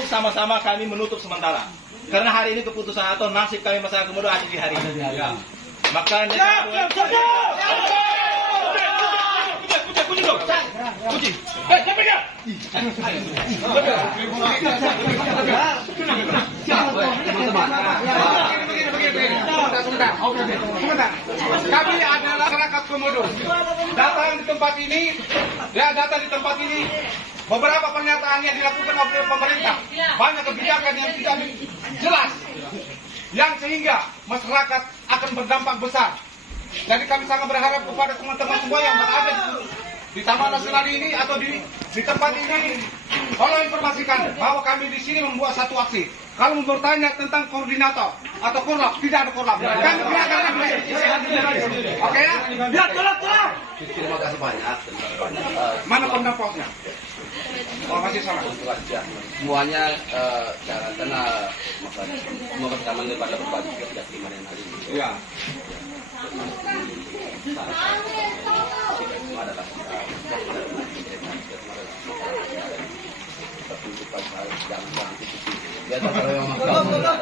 untuk sama-sama kami menutup sementara. Karena hari ini keputusan atau nasib kami masyarakat Komodo ada di hari ini. Ya. Makanya kami adalah masyarakat Komodo. Datang di tempat ini, beberapa pernyataan yang dilakukan oleh pemerintah, banyak kebijakan yang tidak jelas, yang sehingga masyarakat akan berdampak besar. Jadi kami sangat berharap kepada teman-teman semua yang berada di Taman Nasional ini atau di tempat ini, tolong informasikan bahwa kami di sini membuat satu aksi. Kalau mau bertanya tentang koordinator atau korlap, tidak ada korlap. Kami berada oke ya? Ya, tolong. Terima kasih banyak. Mana pendampaknya? Oh, masih sama. Semuanya jangan kena semua kesamaan daripada berbagi keyakinan yang hari ini. Iya. Semua adalah pertunjukan jangan